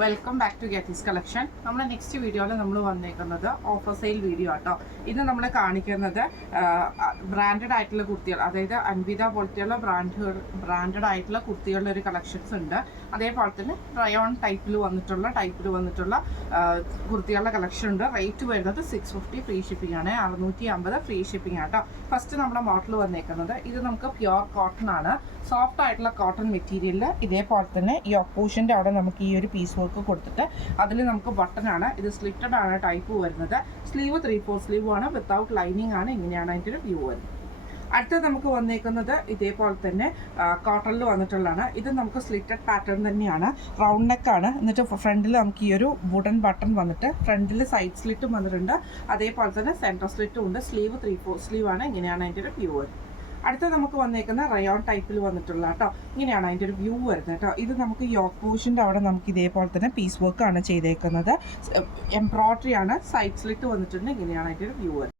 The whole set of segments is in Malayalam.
വെൽക്കം ബാക്ക് ടു ഗെറ്റീസ് കളക്ഷൻ. നമ്മുടെ നെക്സ്റ്റ് വീഡിയോയിൽ നമ്മൾ വന്നേക്കുന്നത് ഓഫർ സെയിൽ വീഡിയോ ആട്ടോ. ഇന്ന് നമ്മൾ കാണിക്കുന്നത് ബ്രാൻഡഡ് ആയിട്ടുള്ള കുർത്തികൾ, അതായത് അൻവിത പോലത്തെയുള്ള ബ്രാൻഡഡ് ആയിട്ടുള്ള കുർത്തികളുടെ ഒരു കളക്ഷൻസ് ഉണ്ട്. അതേപോലെ തന്നെ റയോൺ ടൈപ്പിൽ വന്നിട്ടുള്ള കുർത്തികളുടെ കളക്ഷൻ ഉണ്ട്. റേറ്റ് വരുന്നത് 650 ഫ്രീ ഷിപ്പിംഗ് ആണ്, 650 ഫ്രീ ഷിപ്പിംഗ് ആട്ടോ. ഫസ്റ്റ് നമ്മുടെ മോഡൽ വന്നേക്കുന്നത് ഇത് നമുക്ക് പ്യുവർ കോട്ടൺ ആണ്. സോഫ്റ്റ് ആയിട്ടുള്ള കോട്ടൺ മെറ്റീരിയലിൽ ഇതേപോലെ തന്നെ ഈ ഓപ്പോഷൻ്റെ അവിടെ നമുക്ക് ഈ ഒരു പീസ് വർക്ക് കൊടുത്തിട്ട് അതിൽ നമുക്ക് ബട്ടനാണ്. ഇത് സ്ലിറ്റഡ് ആണ് ടൈപ്പ് വരുന്നത്. സ്ലീവ് 3/4 സ്ലീവ് ആണ്, വിത്തൗട്ട് ലൈനിങ് ആണ്. ഇങ്ങനെയാണ് അതിൻ്റെ ഒരു വ്യൂ വരുന്നത്. അടുത്തത് നമുക്ക് വന്നേക്കുന്നത് ഇതേപോലെ തന്നെ കോട്ടണിൽ വന്നിട്ടുള്ളതാണ്. ഇത് നമുക്ക് സ്ലിറ്റഡ് പാറ്റേൺ തന്നെയാണ്, റൗണ്ട് നെക്കാണ്. എന്നിട്ട് ഫ്രണ്ടിൽ നമുക്ക് ഈ ഒരു വുഡൻ ബട്ടൺ വന്നിട്ട് ഫ്രണ്ടിൽ സൈഡ് സ്ലിറ്റും വന്നിട്ടുണ്ട്. അതേപോലെ തന്നെ സെൻറ്റർ സ്ലിറ്റും ഉണ്ട്. സ്ലീവ് 3/4 സ്ലീവ് ആണ്. ഇങ്ങനെയാണ് അതിൻ്റെ ഒരു വ്യൂ വരുന്നത്. അടുത്ത നമുക്ക് വന്നേക്കുന്ന റയോൺ ടൈപ്പിൽ വന്നിട്ടുള്ള കേട്ടോ. ഇങ്ങനെയാണ് അതിൻ്റെ ഒരു വ്യൂ വരുന്നത് കേട്ടോ. ഇത് നമുക്ക് യോക്ക് പോഷൻ്റെ അവിടെ നമുക്ക് ഇതേപോലെ തന്നെ പീസ് വർക്ക് ആണ് ചെയ്തേക്കുന്നത്. എംബ്രോയ്ഡറി ആണ്, സൈഡ് സ്ലിറ്റ് വന്നിട്ടുണ്ട്. ഇങ്ങനെയാണ് അതിൻ്റെ ഒരു വ്യൂ വരുന്നത്.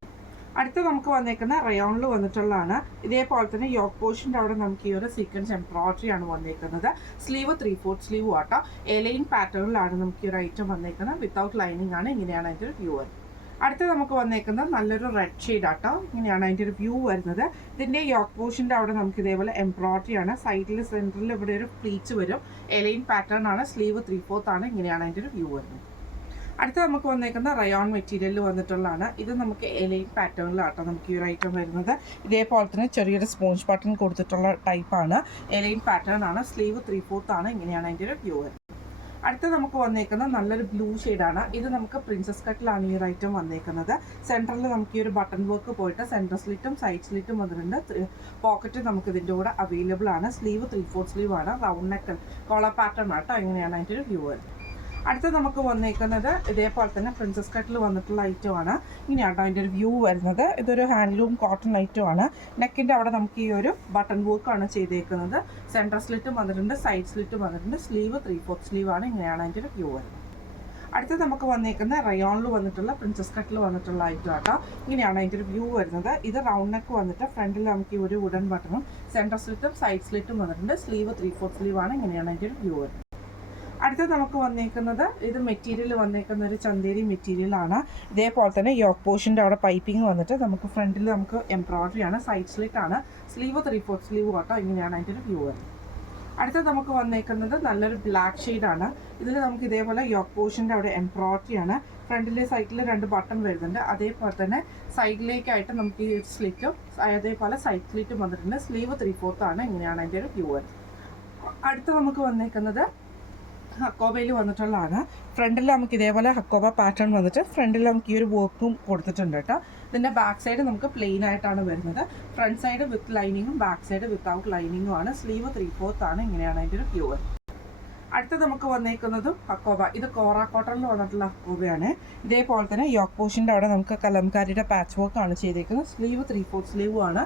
അടുത്ത നമുക്ക് വന്നേക്കുന്ന റയോണിൽ വന്നിട്ടുള്ളതാണ്. ഇതേപോലെ തന്നെ യോക്ക് പോഷൻ്റെ അവിടെ നമുക്ക് ഈ ഒരു സീക്വൻസ് എംബ്രോയ്ഡറി ആണ് വന്നേക്കുന്നത്. സ്ലീവ് 3/4 സ്ലീവ് ആട്ടോ. എലൈൻ പാറ്റേണിലാണ് നമുക്ക് ഈ ഒരു ഐറ്റം വന്നേക്കുന്നത്. വിത്തൗട്ട് ലൈനിങ് ആണ്. ഇങ്ങനെയാണ് അതിൻ്റെ ഒരു വ്യൂ വരുന്നത്. അടുത്ത നമുക്ക് വന്നേക്കുന്നത് നല്ലൊരു റെഡ് ഷെയ്ഡ് ആട്ടോ. ഇങ്ങനെയാണ് അതിൻ്റെ ഒരു വ്യൂ വരുന്നത്. ഇതിൻ്റെ യോക്ക് പോഷൻ്റെ അവിടെ നമുക്ക് ഇതേപോലെ എംബ്രോയ്ഡറി ആണ്. സൈഡിൽ സെൻറ്ററിൽ ഇവിടെ ഒരു പ്ലീറ്റ്സ് വരും. എലൈൻ പാറ്റേൺ ആണ്. സ്ലീവ് 3/4 ആണ്. ഇങ്ങനെയാണ് അതിൻ്റെ ഒരു വ്യൂ വരുന്നത്. അടുത്ത നമുക്ക് വന്നേക്കുന്ന റയോൺ മെറ്റീരിയലിൽ വന്നിട്ടുള്ളതാണ്. ഇത് നമുക്ക് എലൈൻ പാറ്റേണിലാട്ടോ നമുക്ക് ഈ ഒരു ഐറ്റം വരുന്നത്. ഇതേപോലെ തന്നെ ചെറിയൊരു സ്പോഞ്ച് ബട്ടൺ കൊടുത്തിട്ടുള്ള ടൈപ്പാണ്. എലൈൻ പാറ്റേൺ ആണ്. സ്ലീവ് 3/4 ആണ്. ഇങ്ങനെയാണ് അതിൻ്റെ ഒരു വ്യൂ വരുന്നത്. അടുത്ത നമുക്ക് വന്നേക്കുന്നത് നല്ലൊരു ബ്ലൂ ഷെയ്ഡാണ്. ഇത് നമുക്ക് പ്രിൻസസ് കട്ടിലാണ് ഈ ഒരു ഐറ്റം വന്നേക്കുന്നത്. സെൻറ്ററിൽ നമുക്ക് ഈ ഒരു ബട്ടൺ വർക്ക് പോയിട്ട് സെൻറ്റർ സ്ലിറ്റും സൈഡ് സ്ലിറ്റും വന്നിട്ടുണ്ട്. പോക്കറ്റ് നമുക്ക് ഇതിൻ്റെ കൂടെ അവൈലബിൾ ആണ്. സ്ലീവ് 3/4 സ്ലീവ് ആണ്. റൗണ്ട് നെക്ക് കോളർ പാറ്റേൺ ആട്ടോ. ഇങ്ങനെയാണ് അതിൻ്റെ ഒരു വ്യൂ വരുന്നത്. അടുത്ത നമുക്ക് വന്നേക്കുന്നത് ഇതേപോലെ തന്നെ പ്രിൻസസ് കട്ടിൽ വന്നിട്ടുള്ള ഐറ്റം ആണ്. ഇങ്ങനെയാട്ടോ അതിൻ്റെ ഒരു വ്യൂ വരുന്നത്. ഇതൊരു ഹാൻഡ്ലൂം കോട്ടൺ ഐറ്റം ആണ്. നെക്കിൻ്റെ അവിടെ നമുക്ക് ഈ ഒരു ബട്ടൺ വർക്കാണ് ചെയ്തേക്കുന്നത്. സെൻറ്റർ സ്ലിറ്റും വന്നിട്ടുണ്ട്, സൈഡ് സ്ലിറ്റും വന്നിട്ടുണ്ട്. സ്ലീവ് 3/4 സ്ലീവ് ആണ്. ഇങ്ങനെയാണ് അതിൻ്റെ ഒരു വ്യൂ വരുന്നത്. അടുത്ത നമുക്ക് വന്നേക്കുന്ന റയോണിൽ വന്നിട്ടുള്ള പ്രിൻസസ് കട്ടിൽ വന്നിട്ടുള്ള ഐറ്റം ആട്ടോ. ഇങ്ങനെയാണ് അതിൻ്റെ ഒരു വ്യൂ വരുന്നത്. ഇത് റൗണ്ട് നെക്ക് വന്നിട്ട് ഫ്രണ്ടിൽ നമുക്ക് ഈ ഒരു വുഡൻ ബട്ടണും സെൻറ്റർ സ്ലിറ്റും സൈഡ് സ്ലിറ്റും വന്നിട്ടുണ്ട്. സ്ലീവ് 3/4 സ്ലീവ് ആണ്. ഇങ്ങനെയാണ് അതിൻ്റെ ഒരു വ്യൂ വരുന്നത്. അടുത്ത നമുക്ക് വന്നേക്കുന്നത് ഇത് മെറ്റീരിയൽ വന്നേക്കുന്ന ഒരു ചന്തേരി മെറ്റീരിയലാണ്. ഇതേപോലെ തന്നെ യോക്ക് പോഷൻ്റെ അവിടെ പൈപ്പിംഗ് വന്നിട്ട് നമുക്ക് ഫ്രണ്ടിൽ നമുക്ക് എംബ്രോയ്ഡറി ആണ്. സൈഡ് സ്ലിറ്റ് ആണ്. സ്ലീവ് 3/4 സ്ലീവ് ആട്ടോ. ഇങ്ങനെയാണ് അതിൻ്റെ ഒരു വ്യൂ വരുന്നത്. അടുത്ത നമുക്ക് വന്നേക്കുന്നത് നല്ലൊരു ബ്ലാക്ക് ഷെയ്ഡാണ്. ഇതിൽ നമുക്ക് ഇതേപോലെ യോക്ക് പോഷൻ്റെ അവിടെ എംബ്രോയ്ഡറി ആണ്. ഫ്രണ്ടിലെ സൈഡിൽ 2 ബട്ടൺ വരുന്നുണ്ട്. അതേപോലെ തന്നെ സൈഡിലേക്കായിട്ട് നമുക്ക് ഈ സ്ലിറ്റും അതേപോലെ സൈഡ് സ്ലിറ്റും വന്നിട്ടുണ്ട്. സ്ലീവ് 3/4 ആണ്. ഇങ്ങനെയാണ് അതിൻ്റെ ഒരു വ്യൂ വരുന്നത്. അടുത്ത നമുക്ക് വന്നേക്കുന്നത് ഹക്കോബയിൽ വന്നിട്ടുള്ളതാണ്. ഫ്രണ്ടിൽ നമുക്ക് ഇതേപോലെ ഹക്കോബ പാറ്റേൺ വന്നിട്ട് ഫ്രണ്ടിൽ നമുക്ക് ഈ ഒരു വർക്കും കൊടുത്തിട്ടുണ്ട് കേട്ടോ. ഇതിൻ്റെ ബാക്ക് സൈഡ് നമുക്ക് പ്ലെയിൻ ആയിട്ടാണ് വരുന്നത്. ഫ്രണ്ട് സൈഡ് വിത്ത് ലൈനിങ്ങും ബാക്ക് സൈഡ് വിത്തൗട്ട് ലൈനിങ്ങും ആണ്. സ്ലീവ് 3/4 ആണ്. ഇങ്ങനെയാണ് അതിൻ്റെ ഒരു വ്യൂ. അടുത്ത നമുക്ക് വന്നേക്കുന്നതും ഹക്കോബ. ഇത് കോറ കോട്ടണിൽ വന്നിട്ടുള്ള ഹക്കോബയാണ്. ഇതേപോലെ തന്നെ യോക്ക് പോഷൻ്റെ അവിടെ നമുക്ക് കലംകാരിയുടെ പാച്ച് വർക്ക് ആണ് ചെയ്തേക്കുന്നത്. സ്ലീവ് 3/4 സ്ലീവും ആണ്.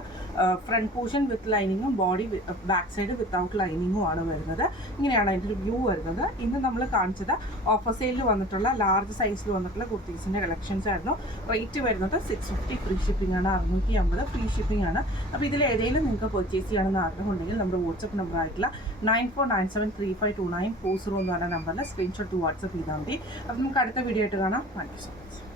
ഫ്രണ്ട് പോർഷൻ വിത്ത് ലൈനിങ്ങും ബോഡി ബാക്ക് സൈഡ് വിത്തൗട്ട് ലൈനിങ്ങും ആണ് വരുന്നത്. ഇങ്ങനെയാണ് അതിൻ്റെ ഒരു വ്യൂ വരുന്നത്. ഇന്ന് നമ്മൾ കാണിച്ചത് ഓഫർ സെയിലിൽ വന്നിട്ടുള്ള ലാർജ് സൈസിൽ വന്നിട്ടുള്ള കുർത്തീസിൻ്റെ കളക്ഷൻസ് ആയിരുന്നു. റേറ്റ് വരുന്നത് 650 ഫ്രീ ഷിപ്പിംഗ് ആണ്, 650 ഫ്രീ ഷിപ്പിംഗ് ആണ്. അപ്പോൾ ഇതിൽ ഏതെങ്കിലും നിങ്ങൾക്ക് പർച്ചേസ് ചെയ്യണമെന്ന് ആഗ്രഹമുണ്ടെങ്കിൽ നമ്മുടെ വാട്സപ്പ് നമ്പർ ആയിട്ടുള്ള 9497352940 എന്ന് പറഞ്ഞ നമ്പറിൽ സ്ക്രീൻഷോട്ട് വാട്സപ്പ് ചെയ്താൽ മതി. അപ്പോൾ നമുക്ക് അടുത്ത വീഡിയോ ആയിട്ട് കാണാം. Thank you so much.